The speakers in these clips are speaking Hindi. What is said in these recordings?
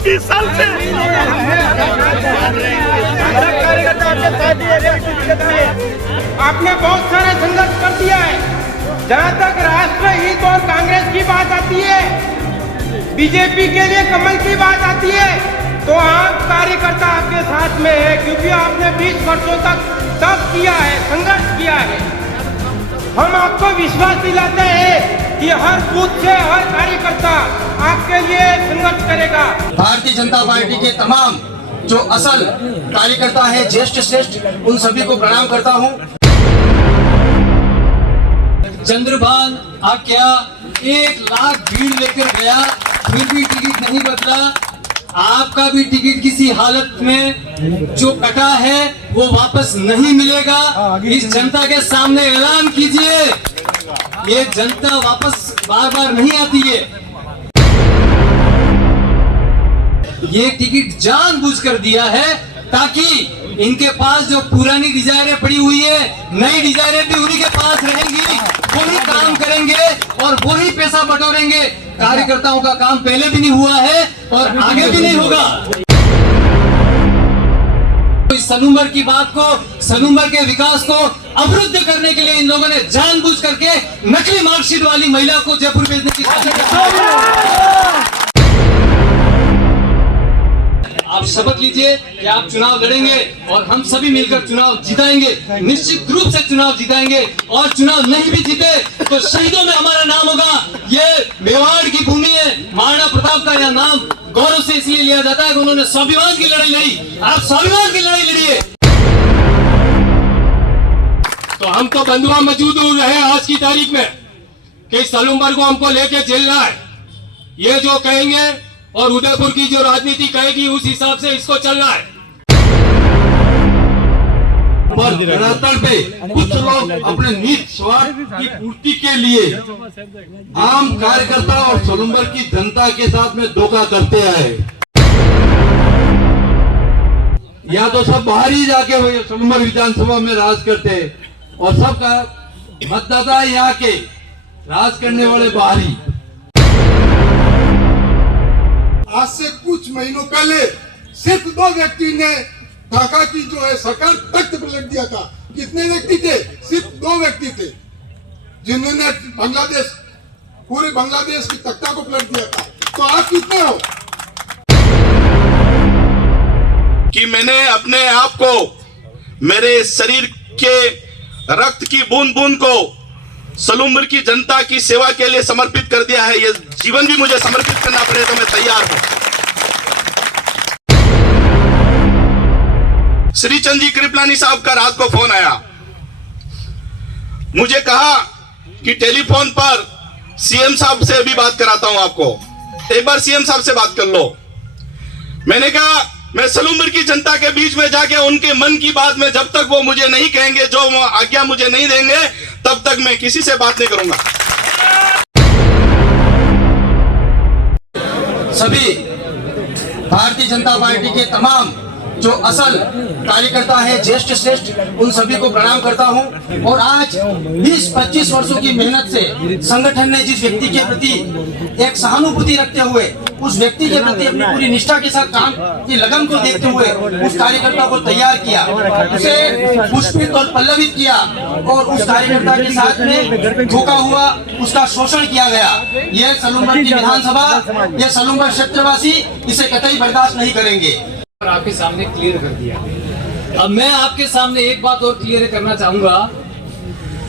20 साल से। आपने बहुत सारे संघर्ष कर दिया है। जहाँ तक राष्ट्र हित और कांग्रेस की बात आती है, बीजेपी के लिए कमल की बात आती है, तो आप कार्यकर्ता आपके साथ में है, क्योंकि आपने 20 वर्षों तक तप किया है, संघर्ष किया है। हम आपको विश्वास दिलाते हैं कि हर बूथ से हर कार्यकर्ता आपके लिए संघर्ष करेगा। भारतीय जनता पार्टी के तमाम जो असल कार्यकर्ता हैं, ज्येष्ठ श्रेष्ठ, उन सभी को प्रणाम करता हूं। चंद्रभान आज्ञा 1 लाख भीड़ लेकर गया, फिर भी टिकट नहीं बदला। आपका भी टिकट किसी हालत में जो कटा है वो वापस नहीं मिलेगा। इस जनता के सामने ऐलान कीजिए, ये जनता वापस बार बार नहीं आती है। ये टिकट जानबूझकर दिया है ताकि इनके पास जो पुरानी डिजायरें पड़ी हुई है, नई डिजायरें भी उन्हीं के पास रहेंगी, वही काम करेंगे और वही पैसा बटोरेंगे। कार्यकर्ताओं का काम पहले भी नहीं हुआ है और आगे भी नहीं होगा। इस सलूम्बर की बात को, सलूम्बर के विकास को अवरुद्ध करने के लिए इन लोगों ने जानबूझ करके नकली मार्कशीट वाली महिला को जयपुर भेजने की कोशिश की। आप शपथ लीजिए कि आप चुनाव लड़ेंगे और हम सभी मिलकर चुनाव जिताएंगे, निश्चित रूप से चुनाव जिताएंगे। और चुनाव नहीं भी जीते तो शहीदों में हमारा नाम होगा। ये मेवाड़ की भूमि है, महाराणा प्रताप का यह नाम गौरव से इसलिए लिया जाता है कि उन्होंने स्वाभिमान की लड़ाई लड़ी। आप स्वाभिमान की लड़ाई लड़िए। तो हम तो बंधुआ मौजूद रहे आज की तारीख में कि सलूम्बर को हमको लेके चलना है, ये जो कहेंगे और उदयपुर की जो राजनीति कहेगी उस हिसाब से इसको चलना है। पर धरातल पे कुछ लोग अपने निज स्वार्थ की पूर्ति के लिए आम कार्यकर्ता और सलूम्बर की जनता के साथ में धोखा करते आए। या तो सब बाहर ही जाके सलूम्बर विधानसभा में राज करते और सबका मतदाता यहाँ के राज करने वाले बाहरी। आज से कुछ महीनों पहले सिर्फ 2 व्यक्ति ने ढाका की जो है सरकार तख्त पर लग दिया था। कितने व्यक्ति थे? सिर्फ 2 व्यक्ति थे जिन्होंने पूरे बांग्लादेश की तख्ता को पलट दिया था। तो आप कितने हो? कि मैंने अपने आप को, मेरे शरीर के रक्त की बूंद बूंद को सलूम्बर की जनता की सेवा के लिए समर्पित कर दिया है। ये जीवन भी मुझे समर्पित करना पड़े तो मैं तैयार हूं। श्री चंद जी कृपलानी साहब का रात को फोन आया, मुझे कहा कि टेलीफोन पर सीएम साहब से भी बात कराता हूं आपको, एक बार सीएम साहब से बात कर लो। मैंने कहा मैं सलूम्बर की जनता के बीच में जाके उनके मन की बात में जब तक वो मुझे नहीं कहेंगे, जो वो आज्ञा मुझे नहीं देंगे, तब तक मैं किसी से बात नहीं करूंगा। सभी भारतीय जनता पार्टी के तमाम जो असल कार्यकर्ता हैं, ज्येष्ठ श्रेष्ठ, उन सभी को प्रणाम करता हूं। और आज 20-25 वर्षों की मेहनत से संगठन ने जिस व्यक्ति के प्रति एक सहानुभूति रखते हुए, उस व्यक्ति के प्रति अपनी पूरी निष्ठा के साथ काम की लगन को देखते हुए उस कार्यकर्ता को तैयार किया, उसे पुष्पित और पल्लवित किया और उस कार्यकर्ता के साथ में धोखा हुआ, उसका शोषण किया गया। यह सलूम्बर की विधानसभा, यह सलूम्बर क्षेत्रवासी इसे कतई बर्दाश्त नहीं करेंगे। आपके सामने क्लियर कर दिया। अब मैं आपके सामने एक बात और क्लियर करना चाहूंगा,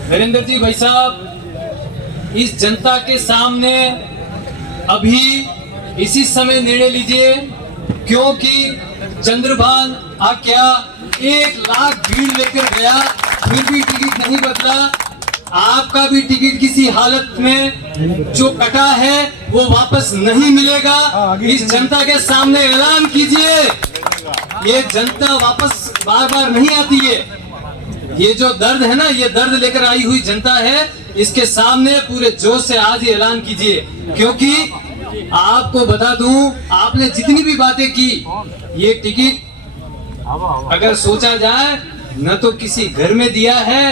नरेंद्र जी भाई साहब, इस जनता के सामने अभी इसी समय निर्णय लीजिए, क्योंकि चंद्रभान आज्ञा 1 लाख भीड़ लेकर गया, फिर भी टिकट नहीं बदला। आपका भी टिकट किसी हालत में जो कटा है वो वापस नहीं मिलेगा। इस जनता के सामने ऐलान कीजिए, ये जनता वापस बार बार नहीं आती है। ये जो दर्द है ना, ये दर्द लेकर आई हुई जनता है, इसके सामने पूरे जोश से आज ही ऐलान कीजिए। क्योंकि आपको बता दूं, आपने जितनी भी बातें की, ये टिकट अगर सोचा जाए न तो किसी घर में दिया है,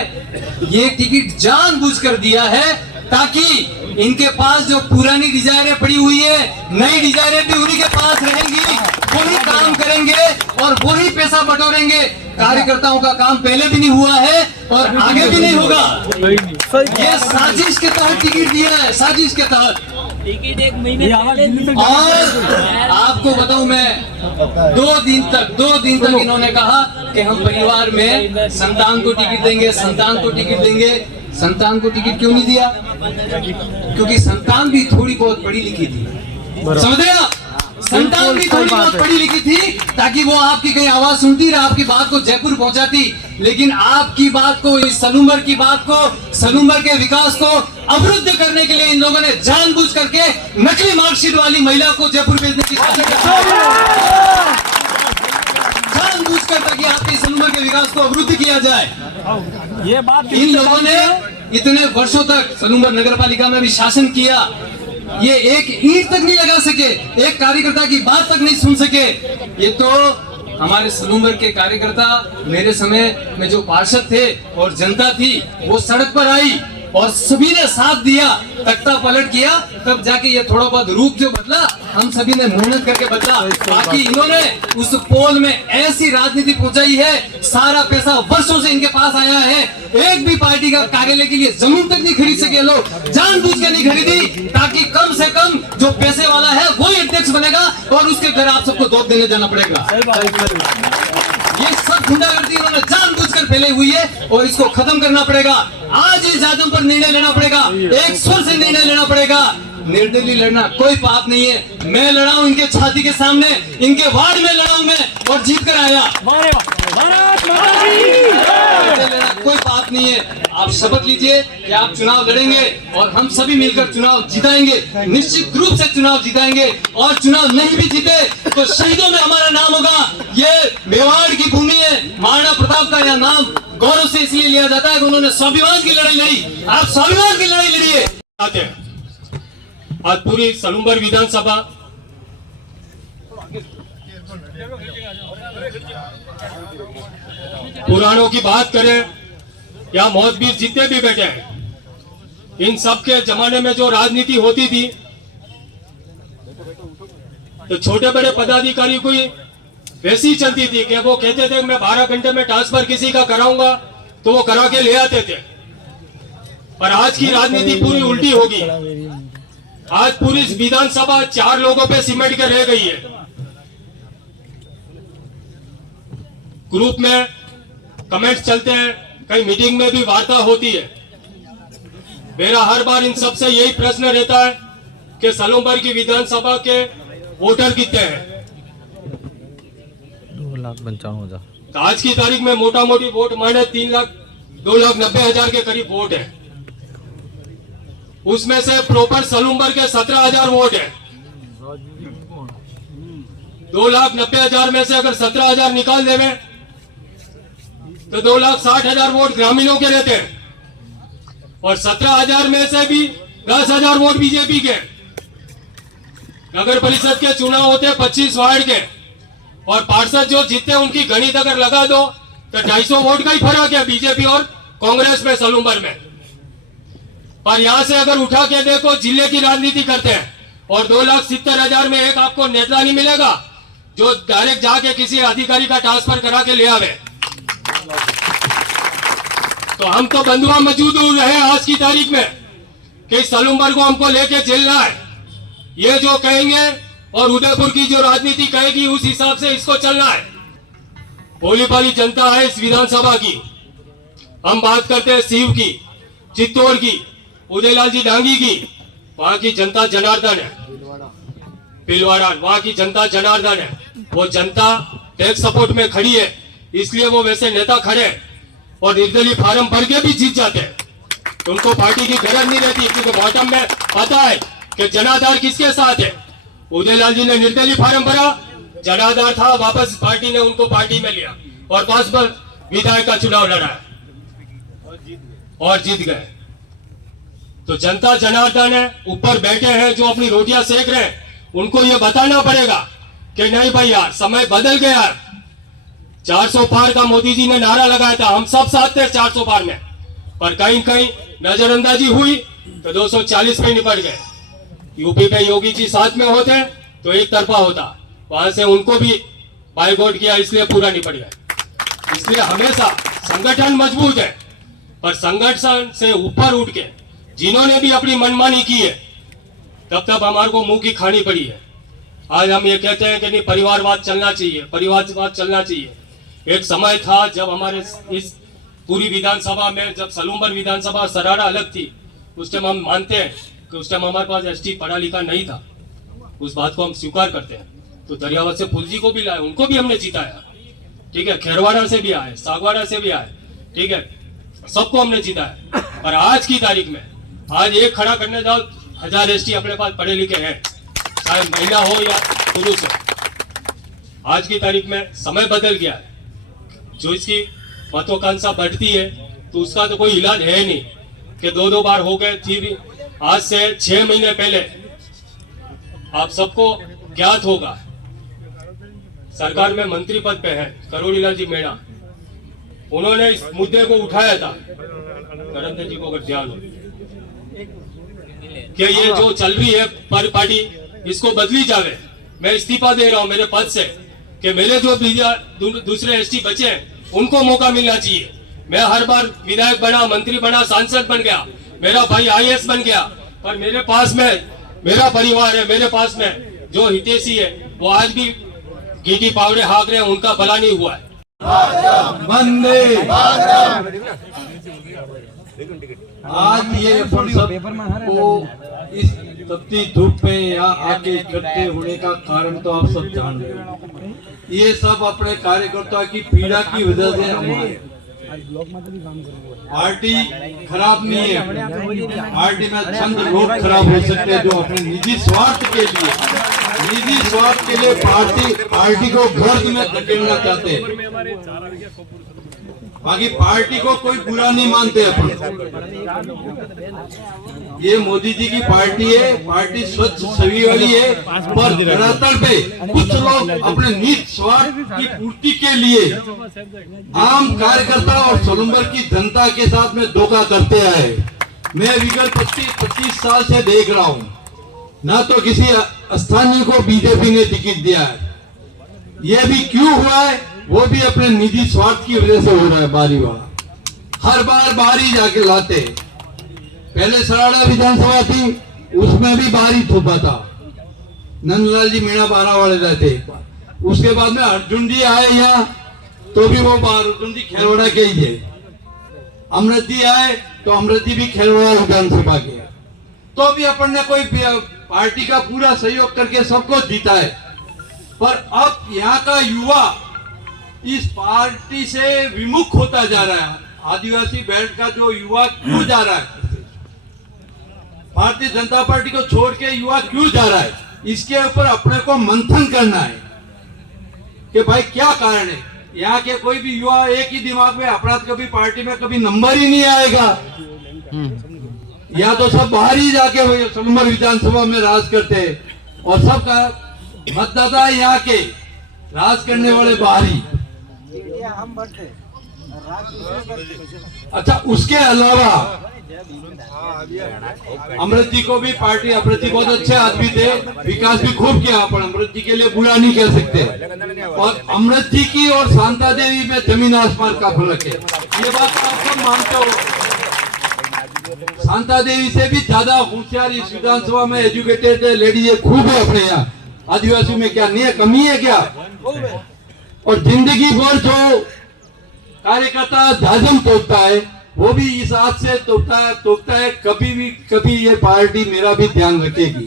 ये टिकट जानबूझकर दिया है ताकि इनके पास जो पुरानी डिजायरें पड़ी हुई है, नई डिजायरें भी उन्हीं के पास रहेंगी, वही काम करेंगे और वही पैसा बटोरेंगे। कार्यकर्ताओं का काम पहले भी नहीं हुआ है और आगे भी नहीं होगा। ये साजिश के तहत टिकट दिया है, साजिश के तहत। और आपको बताऊं मैं, 2 दिन तक इन्होंने कहा कि हम परिवार में संतान को टिकट देंगे, संतान को टिकट देंगे। संतान को टिकट क्यों नहीं दिया? क्योंकि संतान भी थोड़ी बहुत पढ़ी लिखी थी, समझ रहे आप? संतान भी थोड़ी बहुत पढ़ी लिखी थी ताकि वो आपकी कहीं आवाज सुनती रहा, आपकी बात को जयपुर पहुंचाती। लेकिन आपकी बात को, इस सलूम्बर की बात को, सलूम्बर के विकास को अवरुद्ध करने के लिए इन लोगों ने जानबूझ करके नकली मार्कशीट वाली महिला को जयपुर भेजने की कोशिश की, जानबूझ कर ताकि आपके सलूम्बर के विकास को अवरुद्ध किया जाए। ये बात इन लोगों ने इतने वर्षों तक सलूम्बर नगर पालिका में भी शासन किया, ये एक ईंट तक नहीं लगा सके, एक कार्यकर्ता की बात तक नहीं सुन सके। ये तो हमारे सलूम्बर के कार्यकर्ता, मेरे समय में जो पार्षद थे और जनता थी, वो सड़क पर आई और सभी ने साथ दिया, तख्ता पलट किया, तब जाके ये थोड़ा बहुत रूप जो बदला, हम सभी ने मेहनत करके बदला। बाकी इन्होंने उस पोल में ऐसी राजनीति पहुंचाई है, सारा पैसा वर्षों से इनके पास आया है, एक भी पार्टी का कार्यालय के लिए जमीन तक नहीं खरीद सके लोग, जानबूझ के नहीं खरीदी ताकि कम से कम जो पैसे वाला है वो ही अध्यक्ष बनेगा और उसके घर आप सबको दूध देने जाना पड़ेगा। ये सब गुंडागर्दी इन्होंने जानबूझकर फैलाई हुई है और इसको खत्म करना पड़ेगा। आज इस आदम पर निर्णय लेना पड़ेगा, एक स्वर से निर्णय लेना पड़ेगा। निर्दलीय लड़ना कोई पाप नहीं है। मैं लड़ा हूं इनके छाती के सामने, इनके वार्ड में लड़ा हूं मैं और जीत कर आया। लड़ा कोई पाप नहीं है। आप शपथ लीजिए कि आप चुनाव लड़ेंगे और हम सभी मिलकर चुनाव जिताएंगे, निश्चित रूप से चुनाव जिताएंगे। और चुनाव नहीं भी जीते तो शहीदों में हमारा नाम होगा। ये मेवाड़ की भूमि है, महाराणा प्रताप का यह नाम गौरव से इसलिए लिया जाता है कि उन्होंने स्वाभिमान की लड़ाई लड़ी। आप स्वाभिमान की लड़ाई लड़िए। आज पूरी सलूम्बर विधानसभा पुराणों की बात करें या मौतवीर जितने भी बैठे हैं, इन सब के जमाने में जो राजनीति होती थी तो छोटे बड़े पदाधिकारी को वैसी चलती थी कि वो कहते थे मैं 12 घंटे में ट्रांसफर किसी का कराऊंगा तो वो करा के ले आते थे। पर आज की राजनीति पूरी उल्टी होगी। आज पूरी विधानसभा 4 लोगों पे सिमट के रह गई है। ग्रुप में कमेंट्स चलते हैं, कई मीटिंग में भी वार्ता होती है। मेरा हर बार इन सबसे यही प्रश्न रहता है कि सलूम्बर की विधानसभा के वोटर कितने हैं? 2,95,000। आज की तारीख में मोटा मोटी वोट माने 2,90,000 के करीब वोट है। उसमें से प्रॉपर सलूम्बर के 17,000 वोट है। 2,90,000 में से अगर 17,000 निकाल देवे तो 2,60,000 वोट ग्रामीणों के रहते हैं और 17,000 में से भी 10,000 वोट बीजेपी के। नगर परिषद के चुनाव होते 25 वार्ड के और पार्षद जो जीतते उनकी गणित अगर लगा दो तो 250 वोट का ही फर्क है बीजेपी और कांग्रेस में सलूम्बर में। पर यहां से अगर उठा के देखो, जिले की राजनीति करते हैं और 2,70,000 में एक आपको नेता नहीं मिलेगा जो डायरेक्ट जाके किसी अधिकारी का ट्रांसफर करा के ले आवे। तो हम तो बंधुआ मौजूद रहे आज की तारीख में कि सलूम्बर को हमको लेके चलना है। ये जो कहेंगे और उदयपुर की जो राजनीति कहेगी उस हिसाब से इसको चलना है। भोली भाली जनता है इस विधानसभा की। हम बात करते हैं सीव की, चित्तौड़ की, उदयलाल जी डांगी की। वहां की जनता जनार्दन है, पिलवाड़ा वहां की जनता जनार्दन है। वो जनता टैक्स सपोर्ट में खड़ी है, इसलिए वो वैसे नेता खड़े और निर्दलीय फार्म भर के भी जीत जाते हैं। उनको पार्टी की गरज नहीं रहती क्योंकि बॉटम में पता है कि जनाधार किसके साथ है। उदयलाल जी ने निर्दलीय फार्म भरा, जनाधार था, वापस पार्टी ने उनको पार्टी में लिया और बस विधायक का चुनाव लड़ा और जीत गए। तो जनता जनार्दन है, ऊपर बैठे हैं जो अपनी रोटियां सेक रहे हैं, उनको ये बताना पड़ेगा कि नहीं भाई यार समय बदल गया है। 400 पार का मोदी जी ने नारा लगाया था, हम सब साथ थे 400 पार में, पर कहीं कहीं नजरअंदाजी हुई तो 240 पे निपट गए। यूपी में योगी जी साथ में होते तो एक तरफा होता, वहां से उनको भी बाइकआउट किया, इसलिए पूरा निपट गए। इसलिए हमेशा संगठन मजबूत है, पर संगठन से ऊपर उठ के जिन्होंने भी अपनी मनमानी की है, तब तब हमारे को मुंह की खानी पड़ी है। आज हम ये कहते हैं कि नहीं, परिवारवाद चलना चाहिए, परिवारवाद चलना चाहिए। एक समय था जब हमारे इस पूरी विधानसभा में, जब सलूमबर विधानसभा सरारा अलग थी, उस टाइम हम मानते हैं कि उस टाइम हमारे पास एसटी पढ़ा लिखा नहीं था, उस बात को हम स्वीकार करते हैं। तो दरियावत से फुलजी को भी लाए, उनको भी हमने जिताया, ठीक है, खेरवाड़ा से भी आए, सागवाड़ा से भी आए, ठीक है, सबको हमने जिताया। और आज की तारीख में आज एक खड़ा करने जाओ, 1000 एसटी अपने पास पढ़े लिखे हैं, चाहे महिला हो या पुरुष हो। आज की तारीख में समय बदल गया है, जो इसकी महत्वाकांक्षा बढ़ती है तो उसका तो कोई इलाज है नहीं कि 2-2 बार हो गए थी। आज से 6 महीने पहले आप सबको ज्ञात होगा, सरकार में मंत्री पद पे है करोड़ीलाल जी मीणा, उन्होंने इस मुद्दे को उठाया था। नरेंद्र जी को अगर ध्यान हो कि ये जो चल रही है पर पार्टी, इसको बदली जावे, मैं इस्तीफा दे रहा हूं मेरे पद से, कि मेरे जो दूसरे एसटी बचे हैं उनको मौका मिलना चाहिए। मैं हर बार विधायक बना, मंत्री बना, सांसद बन गया, मेरा भाई आईएएस बन गया, पर मेरे पास में मेरा परिवार है, मेरे पास में जो हितैषी है वो आज भी गीटी पावड़े हाँक रहे हैं, उनका भला नहीं हुआ है। वंदे आज ये अपन सबको इस तपती धूप में यहाँ आके इकट्ठे होने का कारण तो आप सब जान रहे हो। ये सब अपने कार्यकर्ता की पीड़ा की वजह से हमारे पार्टी खराब नहीं है, पार्टी में चंद लोग खराब हो सकते हैं जो अपने निजी स्वार्थ के लिए पार्टी को गर्द में धकेलना चाहते हैं। बाकी पार्टी को कोई बुरा नहीं मानते अपन। ये मोदी जी की पार्टी है, पार्टी स्वच्छ छवि वाली है, पर धरातल पे कुछ लोग अपने निज स्वार्थ की पूर्ति के लिए आम कार्यकर्ता और सलूमबर की जनता के साथ में धोखा करते आए। मैं विगत 25 साल से देख रहा हूँ, ना तो किसी स्थानीय को बीजेपी ने टिकट दिया है, यह भी क्यों हुआ है, वो भी अपने निजी स्वार्थ की वजह से हो रहा है। बारी वाला हर बार बारी जाके लाते। पहले सराड़ा विधानसभा थी, उसमें भी बारी थोपा था, नंदलाल जी मीणा बारा वाले रहते एक बार। उसके बाद में अर्जुन जी आए यहाँ, तो भी वो अर्जुन जी खेलवाड़ा के ही थे। अमृत जी आए तो अमृत जी भी खेलवाड़ा विधानसभा के, तो भी अपन ने कोई पार्टी का पूरा सहयोग करके सबको जीता है। पर अब यहाँ का युवा इस पार्टी से विमुख होता जा रहा है। आदिवासी बेल्ट का जो युवा क्यों जा रहा है, भारतीय जनता पार्टी को छोड़ के युवा क्यों जा रहा है, इसके ऊपर अपने को मंथन करना है कि भाई क्या कारण है। यहाँ के कोई भी युवा एक ही दिमाग में, अपराध कभी पार्टी में कभी नंबर ही नहीं आएगा, या तो सब बाहर ही जाके सलूमबर विधानसभा में राज करते हैं और सबका मतदाता यहाँ के राज करने वाले बाहरी। अच्छा, उसके अलावा अमृत जी को भी पार्टी, अमृत जी बहुत अच्छे आदमी थे, विकास भी खूब किया, पर अमृत जी के लिए बुरा नहीं कह सकते। और अमृत जी की और शांता देवी में जमीन आसमान का फर्क है, ये बात आप सब मानते हो। शांता देवी से भी ज्यादा होशियार इस विधानसभा में एजुकेटेड लेडीज खूब है अपने यहाँ। आदिवासी में क्या नहीं है, कमी है क्या? और जिंदगी भर जो कार्यकर्ता झाझम तोड़ता है, वो भी इस हाथ से तोड़ता है कभी ये पार्टी मेरा भी ध्यान रखेगी,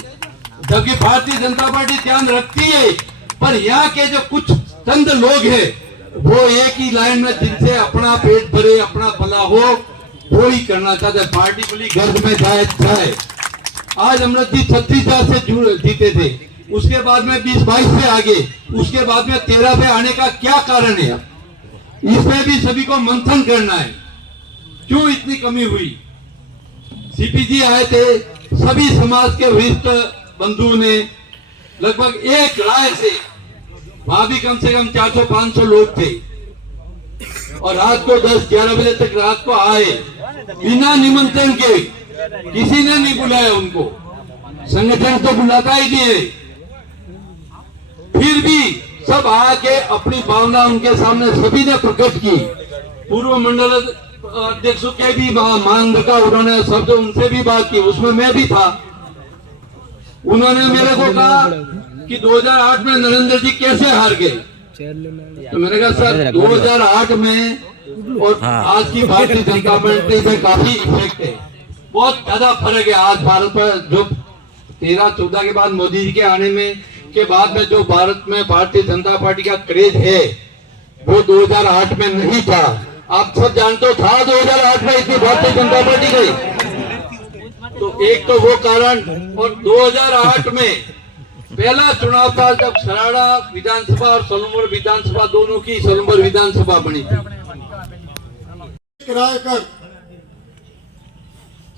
जबकि भारतीय जनता पार्टी ध्यान रखती है। पर यहाँ के जो कुछ चंद लोग हैं, वो एक ही लाइन में जिनसे अपना पेट भरे, अपना भला हो, वो ही करना चाहते हैं। पार्टी भली गर्द में जाए। आज अमृत जी 36,000 से जीते थे, उसके बाद में 20-22 से आगे, उसके बाद में 13 पे आने का क्या कारण है? इसमें भी सभी को मंथन करना है, क्यों इतनी कमी हुई। सीपीजी आए थे, सभी समाज के वरिष्ठ बंधुओं ने लगभग एक राय से, वहां भी कम से कम 400-500 लोग थे, और रात को 10-11 बजे तक रात को आए बिना निमंत्रण के। किसी ने नहीं बुलाया उनको, संगठन तो बुलाता ही नहीं है। फिर भी सब आके अपनी भावना उनके सामने सभी ने प्रकट की। पूर्व मंडल अध्यक्षों के भी मांग रखा उन्होंने, सब उनसे भी बात की, उसमें मैं भी था। उन्होंने मेरे को कहा कि 2008 में नरेंद्र जी कैसे हार गए, तो मैंने कहा सर 2008 में और आज की भारतीय जनता पार्टी में काफी इफेक्ट है, बहुत ज्यादा फर्क है। आज भारत पर जो 13-14 के बाद मोदी जी के आने में के बाद में जो भारत में भारतीय जनता पार्टी का क्रेज है वो 2008 में नहीं था। आप सब जानते हो था 2008 में इतनी भारतीय जनता पार्टी गई, तो एक तो वो कारण, और 2008 में पहला चुनाव था जब सराड़ा विधानसभा और सलूमपुर विधानसभा दोनों की सलूमपुर विधानसभा बनी थी। किराए कर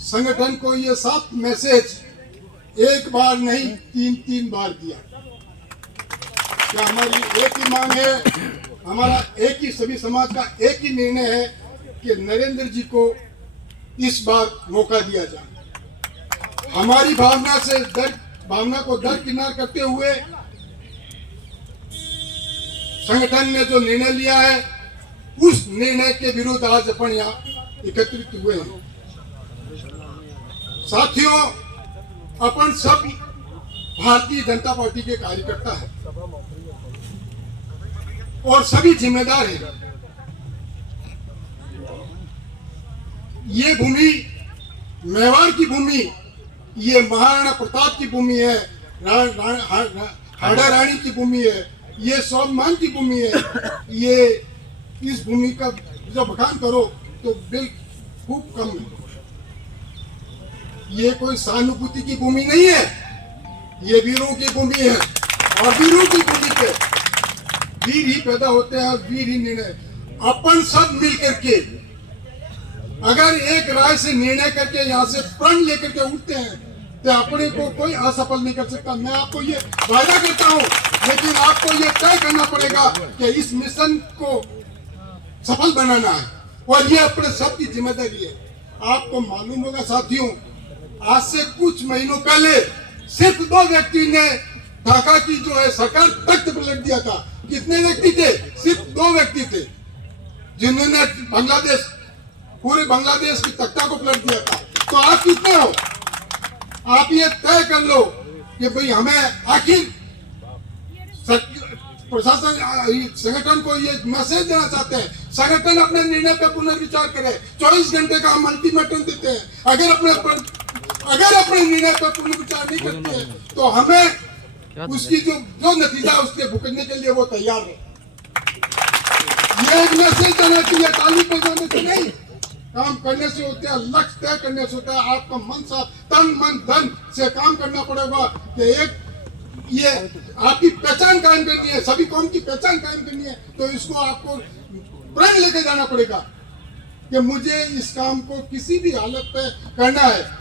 संगठन को ये 7 मैसेज एक बार नहीं 3 बार दिया कि हमारी एक ही मांग है, हमारा एक ही, सभी समाज का एक ही निर्णय है कि नरेंद्र जी को इस बार मौका दिया जाए। हमारी भावना को दरकिनार करते हुए संगठन ने जो निर्णय लिया है उस निर्णय के विरुद्ध आज अपन यहाँ एकत्रित हुए हैं। साथियों, अपन सब भारतीय जनता पार्टी के कार्यकर्ता हैं और सभी जिम्मेदार हैं। ये भूमि मेवाड़ की भूमि, ये महाराणा प्रताप की भूमि है, हाड़ा रानी की भूमि है, ये स्वाभिमान की भूमि है। ये इस भूमि का जब बखान करो तो बिल खूब कम है। ये कोई सहानुभूति की भूमि नहीं है, ये वीरों की भूमि है और वीरों की भूमि पे वीर ही पैदा होते हैं और वीर ही निर्णय। अपन सब मिल करके अगर एक राय से निर्णय करके यहाँ से प्रण लेकर के उठते हैं तो अपने को कोई असफल नहीं कर सकता। मैं आपको ये वादा करता हूँ, लेकिन आपको ये तय करना पड़ेगा कि इस मिशन को सफल बनाना है और ये अपने सबकी जिम्मेदारी है। आपको मालूम होगा साथियों, आज से कुछ महीनों पहले सिर्फ 2 व्यक्ति ने ढाका की जो है सरकार तख्त पर लग दिया था। कितने व्यक्ति थे? सिर्फ 2 व्यक्ति थे जिन्होंने पूरे बांग्लादेश की तख्ता को पलट दिया था। तो आप कितने हो? आप ये तय कर लो कि भाई हमें आखिर प्रशासन संगठन को ये मैसेज देना चाहते हैं, संगठन अपने निर्णय पर पुनर्विचार करे। 24 घंटे का हम अल्टीमेटम देते हैं। अगर अपने निर्णय पर पुनर्विचार नहीं करते हैं तो हमें उसकी जो नतीजा उसके भुगतने के लिए वो तैयार है। ये एक मैसेज देना चाहिए, ताली बजाने से नहीं, काम करने से होते हैं, लक्ष्य तय करने से होता है। आपका मन साथ, तन मन धन से काम करना पड़ेगा कि एक ये आपकी पहचान कायम करनी है, सभी कौम की पहचान कायम करनी है। तो इसको आपको प्रण लेके जाना पड़ेगा कि मुझे इस काम को किसी भी हालत पे करना है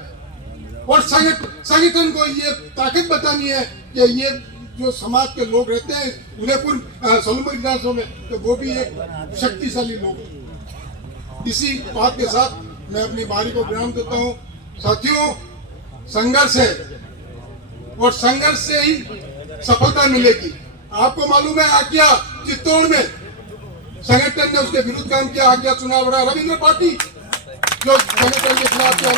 और संगठन को ये ताकत बतानी है कि ये जो समाज के लोग रहते हैं उदयपुर सलूमपुर विधानसभा में, तो वो भी एक शक्तिशाली लोग हैं। इसी बात के साथ मैं अपनी बारी को विराम देता हूँ। साथियों, संघर्ष है और संघर्ष से ही सफलता मिलेगी। आपको मालूम है आज्ञा चित्तौड़ में संगठन ने उसके विरुद्ध काम किया, आज्ञा चुनाव लड़ा रविंद्र पार्टी जो संगठन के खिलाफ किया,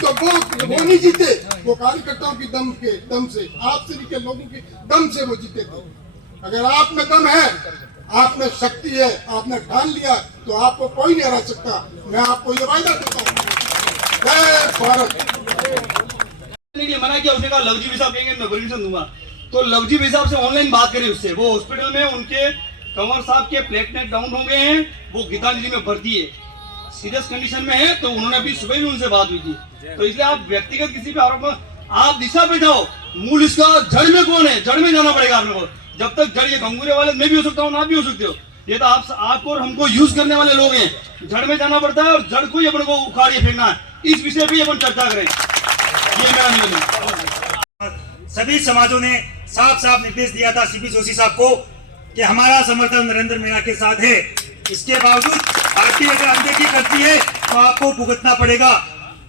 तो वो नहीं जीते, वो कार्यकर्ताओं की दम से, आप सभी के लोगों की दम से वो जीते थे। अगर आप में दम है, आप में शक्ति है, आपने ठान लिया तो आपको कोई नहीं हरा सकता। मैं आपको ये वायदा देता हूँ। जय भारत। मना किया, उसने कहा लवजी भी साहब कहेंगे मैं परमिशन दूंगा, तो लवजी भी साहब से ऑनलाइन बात करी उससे। वो हॉस्पिटल में उनके कंवर साहब के प्लेटलेट डाउन हो गए हैं, वो गीतांजलि में भर्ती है, सीरियस कंडीशन में है। तो उन्होंने अभी सुबह भी उनसे बात हुई थी। तो इसलिए आप व्यक्तिगत किसी पे आरोप, आप दिशा पे जाओ, मूल इसका जड़ में कौन है, जड़ में जाना पड़ेगा आपको। जब तक जड़, ये गंगूरे वाले मैं भी हो सकता हूँ, आप भी हो सकते हो, ये तो आपको और हमको यूज करने वाले लोग हैं। जड़ में जाना पड़ता है और जड़ को ही अपन को उखाड़िए फेंकना है। इस विषय पे अपन चर्चा करें, ये मेरा निवेदन। सभी समाजों ने साफ साफ निर्देश दिया था सीपी जोशी साहब को कि हमारा समर्थन नरेंद्र मीणा के साथ है। इसके बावजूद पार्टी अगर अनदेखी करती है तो आपको भुगतना पड़ेगा।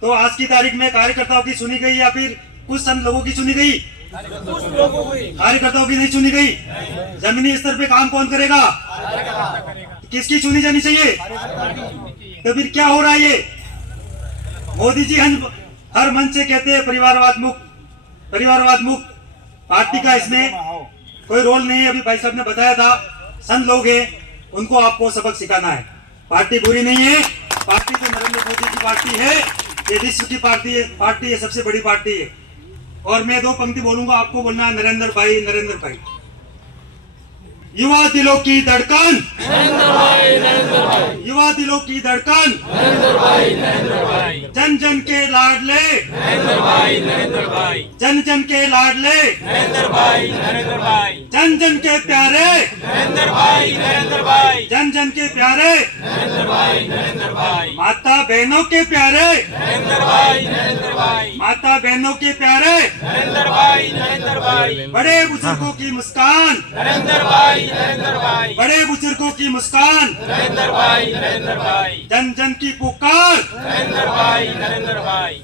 तो आज की तारीख में कार्यकर्ताओं की सुनी गई या फिर कुछ संत लोगों की सुनी गई? कार्यकर्ताओं की नहीं सुनी गई। जमीनी स्तर पे काम कौन करेगा? किसकी सुनी जानी चाहिए? तो फिर क्या हो रहा है ये? मोदी जी हर मंच से कहते हैं परिवारवाद मुक्त पार्टी का इसमें कोई रोल नहीं है। अभी भाई साहब ने बताया था, संत लोग हैं, उनको आपको सबक सिखाना है। पार्टी बुरी नहीं है, पार्टी तो नरेंद्र मोदी की पार्टी है, ये विश्व की पार्टी है, सबसे बड़ी पार्टी है। और मैं 2 पंक्ति बोलूंगा, आपको बोलना है नरेंद्र भाई। युवा दिलों की धड़कन, युवा दिलों की धड़कन, जन जन के लाडले, जन जन के लाडले, जन जन के प्यारे, जन जन के प्यारे, माता बहनों के प्यारे, माता बहनों के प्यारे, बड़े बुजुर्गों की मुस्कान, बड़े बुजुर्गों की मुस्कान, जन जन की पुकार,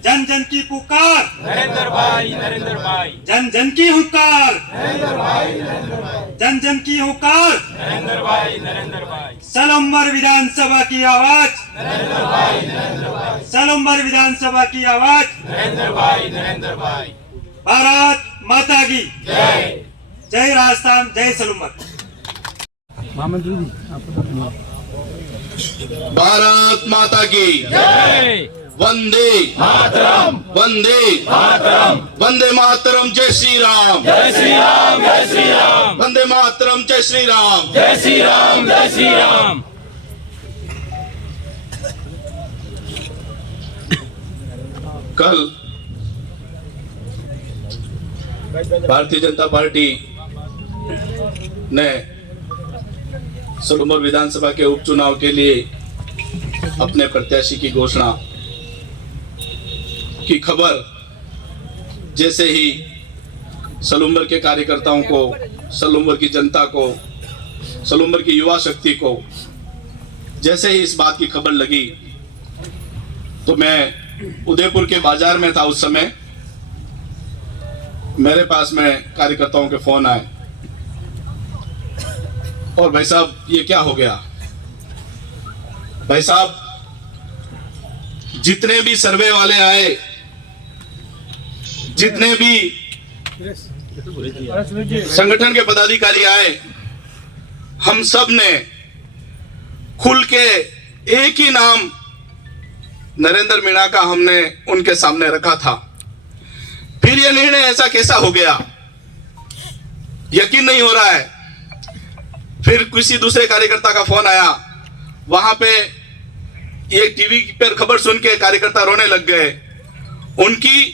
जन जन की पुकार, जन जन की हुंकार, जन जन की हुंकार, सलम्बर विधानसभा की आवाज, सलम्बर विधानसभा की आवाज, भारत माता की जय राजस्थान, जय सलम्बर। भारत माता की वंदे मातरम, वंदे मातरम, वंदे मातरम, जय श्री राम, जय श्री राम, जय श्री राम, वंदे मातरम, जय श्री राम, जय श्री राम, जय श्री राम। कल भारतीय जनता पार्टी ने सलूमर विधानसभा के उपचुनाव के लिए अपने प्रत्याशी की घोषणा की खबर जैसे ही सलूमर के कार्यकर्ताओं को, सलूमर की जनता को, सलूमर की युवा शक्ति को जैसे ही इस बात की खबर लगी, तो मैं उदयपुर के बाजार में था। उस समय मेरे पास में कार्यकर्ताओं के फोन आए, और भाई साहब ये क्या हो गया? भाई साहब, जितने भी सर्वे वाले आए, जितने भी संगठन के पदाधिकारी आए, हम सब ने खुल के एक ही नाम नरेंद्र मीणा का हमने उनके सामने रखा था। फिर यह निर्णय ऐसा कैसा हो गया, यकीन नहीं हो रहा है। फिर किसी दूसरे कार्यकर्ता का फोन आया, वहां पे एक टीवी पर खबर सुन के कार्यकर्ता रोने लग गए। उनकी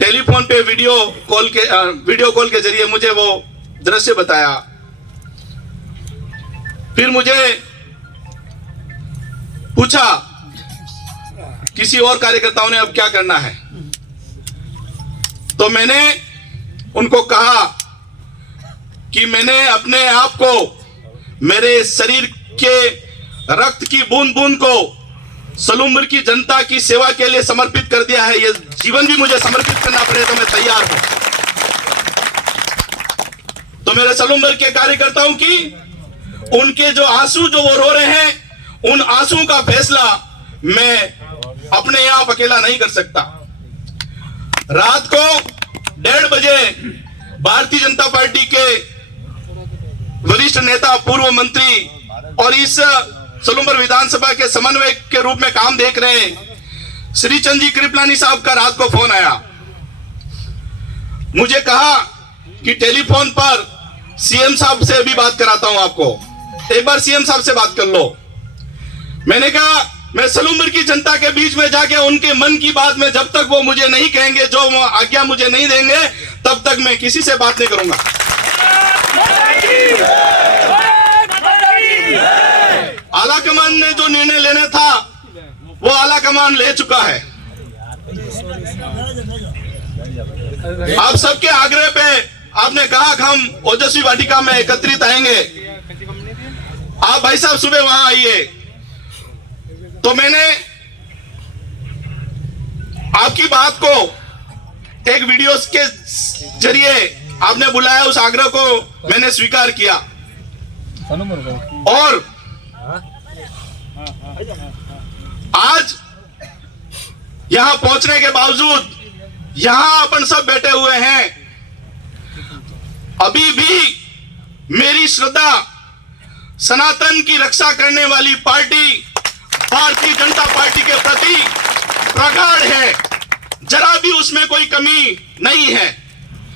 टेलीफोन पे वीडियो कॉल के जरिए मुझे वो दृश्य बताया। फिर मुझे पूछा किसी और कार्यकर्ताओं ने अब क्या करना है, तो मैंने उनको कहा कि मैंने अपने आप को, मेरे शरीर के रक्त की बूंद बूंद को सलूमर की जनता की सेवा के लिए समर्पित कर दिया है। ये जीवन भी मुझे समर्पित करना पड़े तो मैं तैयार हूं। तो मेरे सलूमर के कार्यकर्ताओं की, उनके जो आंसू जो वो रो रहे हैं, उन आंसुओं का फैसला मैं अपने आप अकेला नहीं कर सकता। रात को 1:30 बजे भारतीय जनता पार्टी के वरिष्ठ नेता, पूर्व मंत्री और इस सलूमर विधानसभा के समन्वयक के रूप में काम देख रहे श्री चंद जी कृपलानी साहब का रात को फोन आया। मुझे कहा कि टेलीफोन पर सीएम साहब से अभी बात कराता हूं आपको, एक बार सीएम साहब से बात कर लो। मैंने कहा मैं सलूमर की जनता के बीच में जाके उनके मन की बात में जब तक वो मुझे नहीं कहेंगे, जो वो आज्ञा मुझे नहीं देंगे, तब तक मैं किसी से बात नहीं करूंगा। आला कमान ने जो निर्णय लेना था वो आला कमान ले चुका है। आप सबके आग्रह पे आपने कहा कि हम ओजस्वी वाटिका में एकत्रित आएंगे, आप भाई साहब सुबह वहां आइए। तो मैंने आपकी बात को एक वीडियो के जरिए आपने बुलाया, उस आग्रह को मैंने स्वीकार किया। और आज यहां पहुंचने के बावजूद यहां अपन सब बैठे हुए हैं, अभी भी मेरी श्रद्धा सनातन की रक्षा करने वाली पार्टी भारतीय जनता पार्टी के प्रति प्रगाढ़ है, जरा भी उसमें कोई कमी नहीं है।